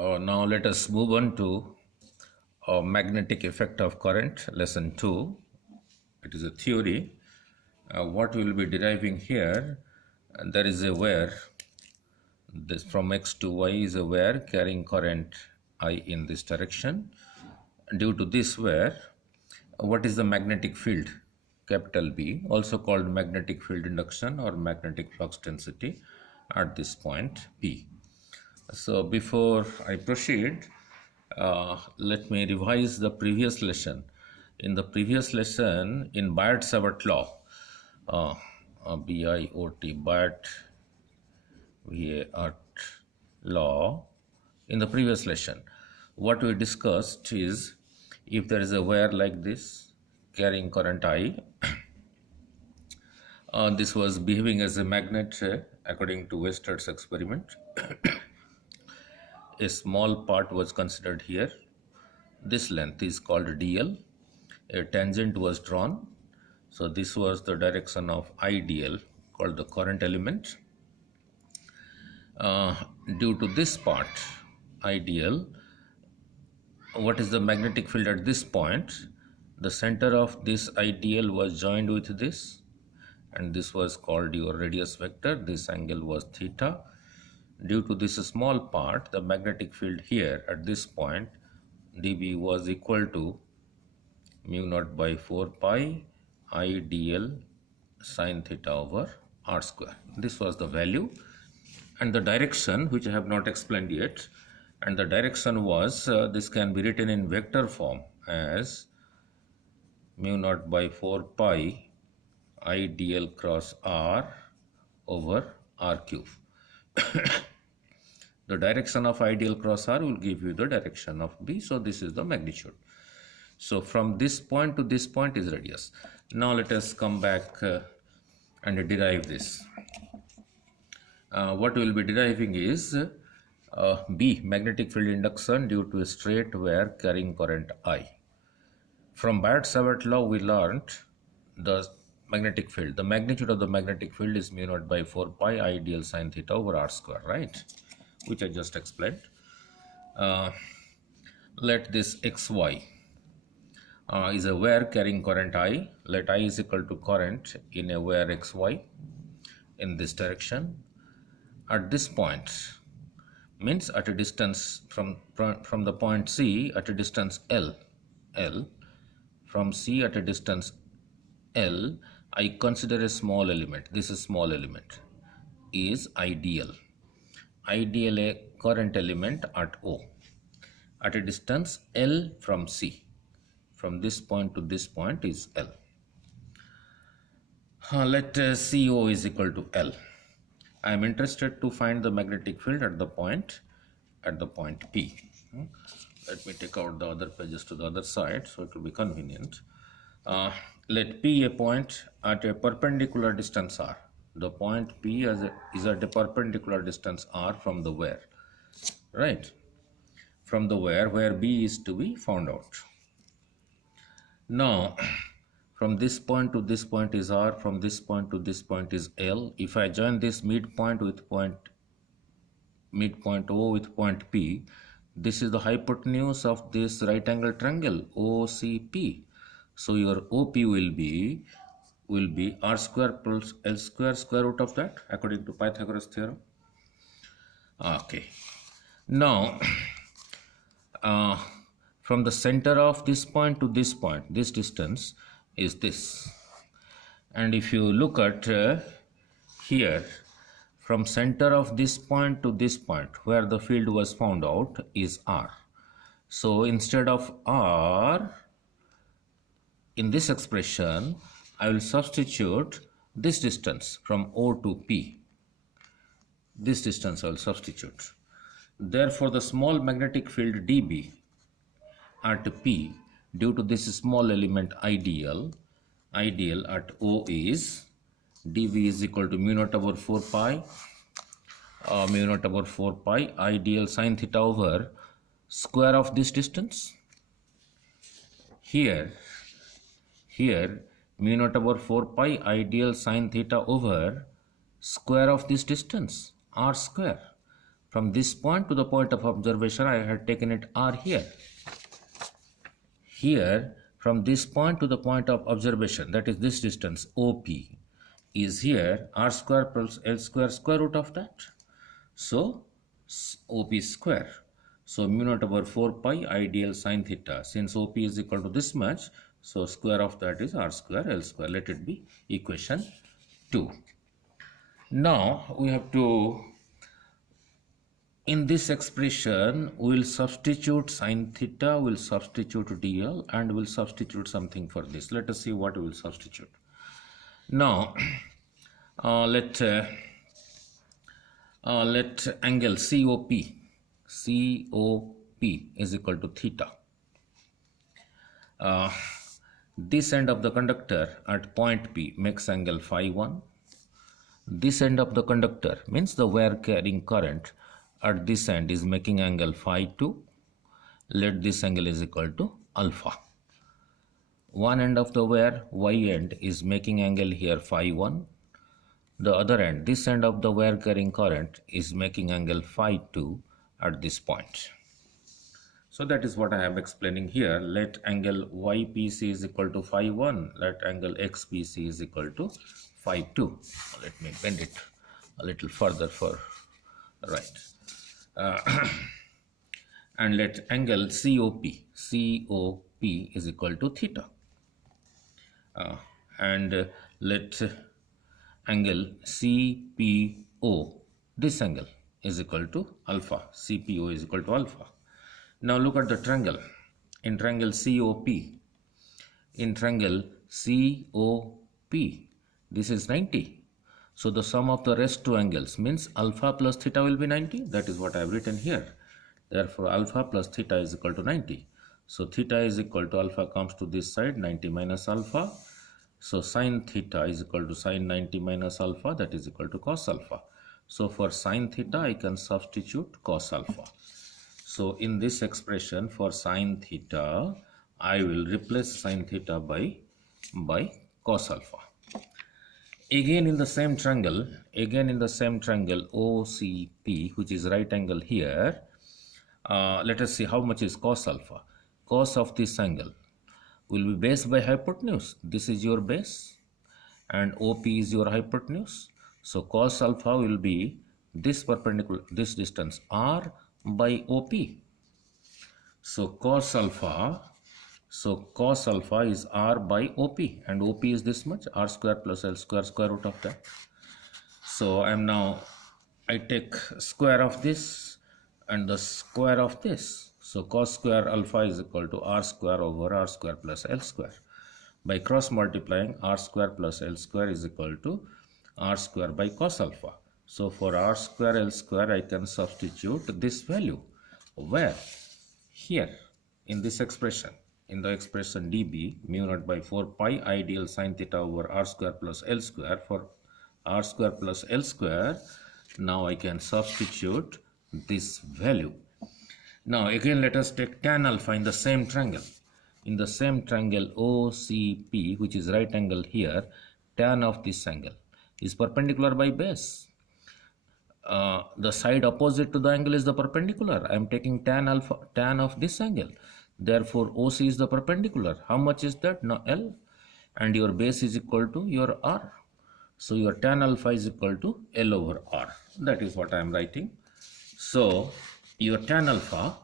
Now let us move on to magnetic effect of current, lesson 2. It is a theory. What we will be deriving here, there is a wire, this from x to y is a wire carrying current I in this direction. Due to this wire, what is the magnetic field? Capital B, also called magnetic field induction or magnetic flux density at this point P. So before I proceed, let me revise the previous lesson. In the previous lesson, in Biot-Savart law, B-I-O-T, Biot law, in the previous lesson, what we discussed is if there is a wire like this carrying current I, this was behaving as a magnet according to Wester's experiment. A small part was considered here. This length is called dl. A tangent was drawn. So this was the direction of IDL, called the current element. Due to this part, IDL, what is the magnetic field at this point? The center of this IDL was joined with this, and this was called your radius vector. This angle was theta. Due to this small part, the magnetic field here at this point, dB, was equal to mu naught by 4 pi I dl sine theta over r square. This was the value, and the direction, which I have not explained yet, and the direction was, this can be written in vector form as mu naught by 4 pi I dl cross r over r cube. The direction of ideal cross R will give you the direction of B. So this is the magnitude. So from this point to this point is radius. Now let us come back and derive this. What we will be deriving is B, magnetic field induction due to a straight wire carrying current I. From Biot-Savart law we learned the magnetic field. The magnitude of the magnetic field is mu naught by 4 pi I dl sine theta over r square, right? Which I just explained. Let this xy is a wire carrying current I. Let I is equal to current in a wire xy in this direction. At this point, means at a distance from the point C at a distance L, from C at a distance L, I consider a small element. This is small element is IDL. IDL a current element at O at a distance L from C. From this point to this point is L. Let CO is equal to L. I am interested to find the magnetic field at the point P. Let me take out the other pages to the other side so it will be convenient. Let P a point at a perpendicular distance R. The point P is at a perpendicular distance R from the wire, right? From the wire where B is to be found out. Now, from this point to this point is R, from this point to this point is L. If I join this midpoint with midpoint O with point P, this is the hypotenuse of this right angle triangle OCP. So your OP will be r square plus L square root of that according to Pythagoras theorem. Okay. Now, from the center of this point to this point, this distance is this. And if you look at here, from center of this point to this point where the field was found out is R. So instead of R, in this expression, I will substitute this distance from O to P. This distance I will substitute. Therefore, the small magnetic field dB at P due to this small element IDL at O is dV is equal to mu naught over 4 pi IDL sine theta over square of this distance. Here mu naught over 4 pi IDL sine theta over square of this distance R square. From this point to the point of observation, I had taken it r here. Here, from this point to the point of observation, that is this distance OP, is here r square plus L square root of that. So, OP square. So, mu naught over 4 pi ideal sine theta. Since OP is equal to this much, so square of that is r square L square. Let it be equation 2. Now, we have to, in this expression, we will substitute sine theta, we will substitute dl, and we will substitute something for this. Let us see what we will substitute. Now, let angle COP is equal to theta. This end of the conductor at point P makes angle phi 1. This end of the conductor means the wire carrying current at this end is making angle phi 2. Let this angle is equal to alpha. One end of the wire, Y end, is making angle here phi 1. The other end, this end of the wire carrying current, is making angle phi 2 at this point. So that is what I am explaining here. Let angle YPC is equal to phi 1. Let angle XPC is equal to phi 2. Let me bend it a little further for right. And let angle COP is equal to theta. And let angle CPO, this angle, is equal to alpha. CPO is equal to alpha. Now look at the triangle. In triangle COP, this is 90. So the sum of the rest two angles means alpha plus theta will be 90. That is what I have written here. Therefore, alpha plus theta is equal to 90. So theta is equal to alpha comes to this side, 90 minus alpha. So sine theta is equal to sine 90 minus alpha, that is equal to cos alpha. So for sine theta, I can substitute cos alpha. So in this expression for sine theta, I will replace sine theta by cos alpha. Again in the same triangle, OCP, which is right angle here, let us see how much is cos alpha. Cos of this angle will be base by hypotenuse. This is your base and OP is your hypotenuse. So cos alpha will be this perpendicular, this distance r by OP. So cos alpha is r by OP, and OP is this much, r square plus L square, square root of that. So I take square of this and the square of this. So cos square alpha is equal to r square over r square plus L square. By cross multiplying, r square plus L square is equal to r square by cos alpha. So for r square L square, I can substitute this value. Where? Here in this expression. In the expression dB, mu naught by 4 pi ideal sine theta over r square plus L square. For r square plus L square, now I can substitute this value. Now again let us take tan alpha in the same triangle. In the same triangle OCP, which is right angle here, tan of this angle is perpendicular by base. The side opposite to the angle is the perpendicular. I am taking tan of this angle. Therefore, OC is the perpendicular. How much is that? Now L, and your base is equal to your R. So your tan alpha is equal to L over R. That is what I am writing. So your tan alpha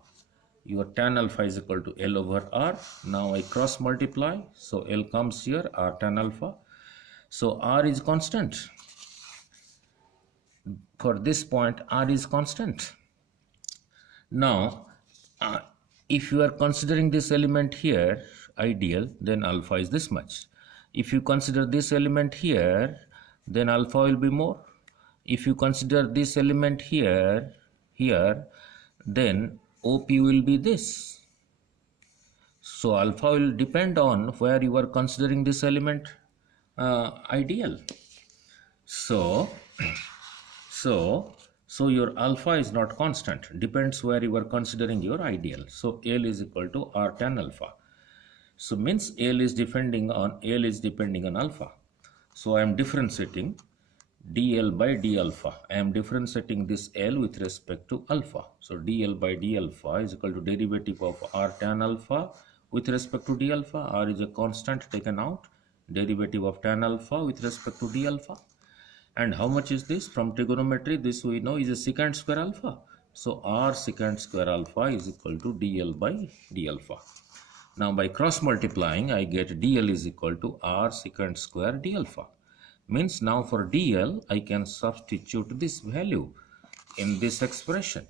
is equal to L over R. Now I cross multiply. So L comes here, R tan alpha. So R is constant. For this point, R is constant. Now, if you are considering this element here ideal, then alpha is this much. If you consider this element here, then alpha will be more. If you consider this element here, then OP will be this. So alpha will depend on where you are considering this element ideal. So your alpha is not constant, depends where you are considering your ideal. So L is equal to R tan alpha. So means L is depending on alpha. So I am differentiating dl by d alpha. I am differentiating this L with respect to alpha. So dl by d alpha is equal to derivative of r tan alpha with respect to d alpha. R is a constant taken out. Derivative of tan alpha with respect to d alpha. And how much is this? From trigonometry, this we know is a secant square alpha. So r secant square alpha is equal to dl by d alpha. Now by cross multiplying, I get dl is equal to r secant square d alpha. Means now for dl, I can substitute this value in this expression.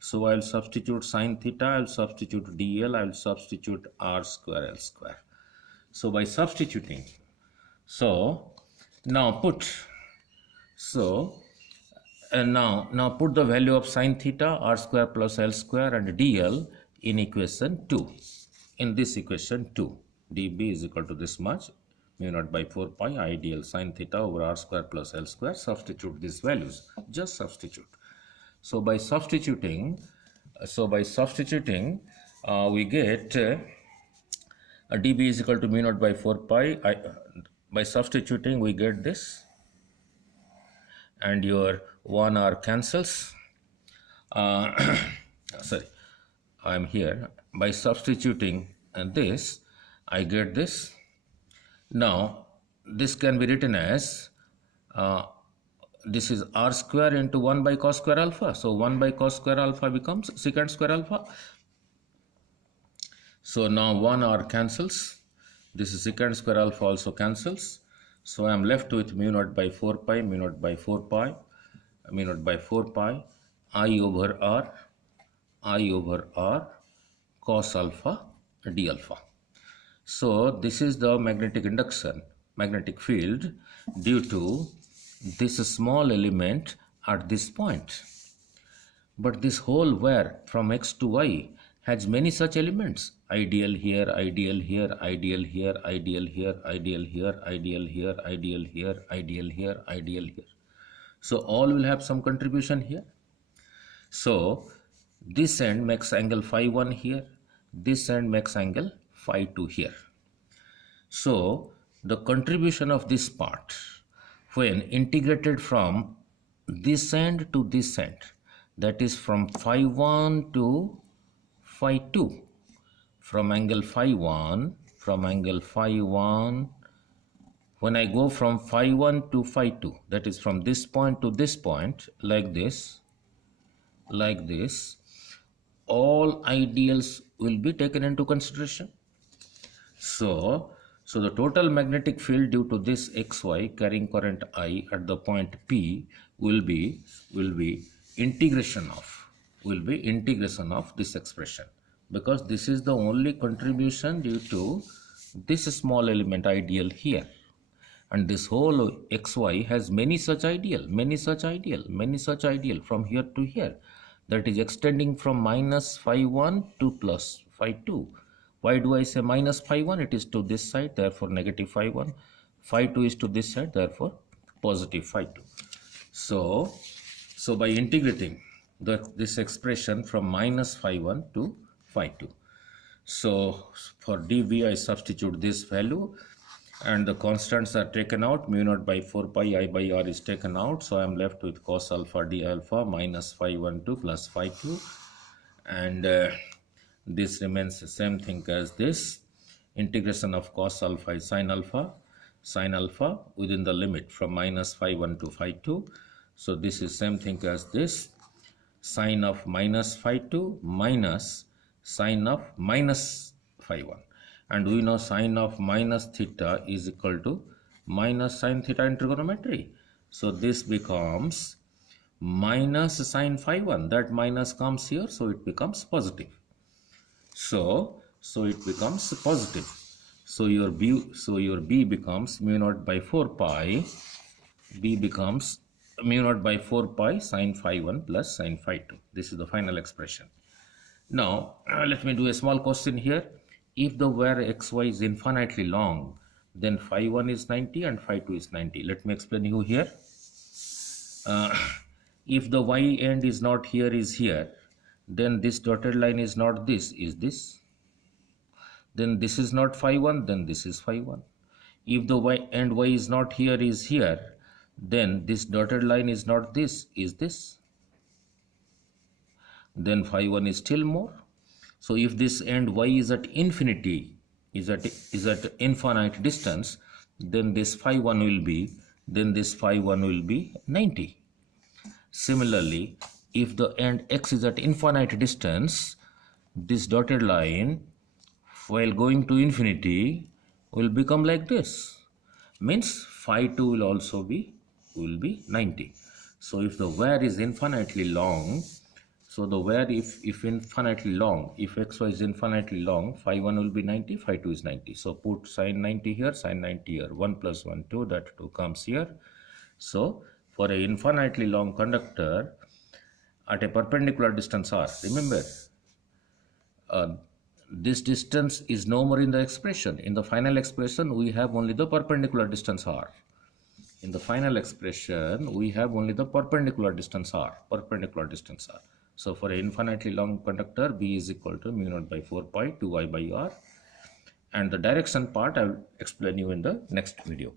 So I will substitute sine theta, I will substitute dl, I will substitute r square l square. So by substituting, now put the value of sine theta, r square plus l square, and dl in equation 2. In this equation 2, dB is equal to this much, mu naught by 4 pi I dl sine theta over r square plus l square. Substitute these values. Just substitute. So by substituting, we get dB is equal to mu naught by 4 pi. By substituting, we get this, and your 1r cancels. Sorry, I am here. By substituting this, I get this. Now, this can be written as this is r square into 1 by cos square alpha. So 1 by cos square alpha becomes secant square alpha. So now 1r cancels. This is secant square alpha also cancels. So I am left with mu naught by 4 pi, mu naught by 4 pi, mu naught by 4 pi, I over r cos alpha d alpha. So this is the magnetic induction, magnetic field due to this small element at this point. But this whole wire from x to y has many such elements. Ideal here, ideal here, ideal here, ideal here, ideal here, ideal here, ideal here, ideal here, ideal here. So all will have some contribution here. So this end makes angle phi 1 here. This end makes angle phi 2 here. So the contribution of this part when integrated from this end to this end, that is from phi 1 to phi 2, from angle phi 1, when I go from phi 1 to phi 2, that is from this point to this point, like this, all ideals will be taken into consideration. So the total magnetic field due to this xy carrying current I at the point P will be integration of this expression, because this is the only contribution due to this small element ideal here, and this whole xy has many such ideal from here to here, that is extending from minus phi 1 to plus phi 2. Why do I say minus phi 1? It is to this side, therefore negative phi 1. Phi 2 is to this side, therefore positive phi 2. So by integrating this expression from minus phi 1 to phi 2. So for dV, I substitute this value, and the constants are taken out. Mu naught by 4 pi I by r is taken out. So I am left with cos alpha d alpha minus phi 1 2 plus phi 2. And this remains the same thing as this. Integration of cos alpha is sine alpha within the limit from minus phi 1 to phi 2. So this is same thing as this. Sine of minus phi 2 minus sine of minus phi 1. And we know sine of minus theta is equal to minus sine theta in trigonometry. So this becomes minus sine phi 1. That minus comes here, so it becomes positive. So it becomes positive. So your B becomes mu naught by 4 pi. B becomes mu naught by 4 pi sine phi 1 plus sine phi 2. This is the final expression. Now let me do a small question here. If the wire xy is infinitely long, then phi 1 is 90 and phi 2 is 90. Let me explain you here. If the y end is not here, is here, then this dotted line is not this, is this. Then this is not phi 1, then this is phi 1. If the y end y is not here, is here, then this dotted line is not this, is this. Then phi 1 is still more. So if this end y is at infinity, is at infinite distance, then this phi 1 will be, 90. Similarly, if the end x is at infinite distance, this dotted line while going to infinity will become like this. Means phi 2 will also be 90. So if the wire is infinitely long, so the wire if infinitely long, if xy is infinitely long, phi 1 will be 90, phi 2 is 90. So put sine 90 here, sine 90 here, 1 plus 1, 2, that 2 comes here. So for a infinitely long conductor at a perpendicular distance r, remember, this distance is no more in the expression. In the final expression, we have only the perpendicular distance r. In the final expression, we have only the perpendicular distance r. So for an infinitely long conductor, B is equal to mu naught by 4 pi 2y by r. And the direction part I will explain you in the next video.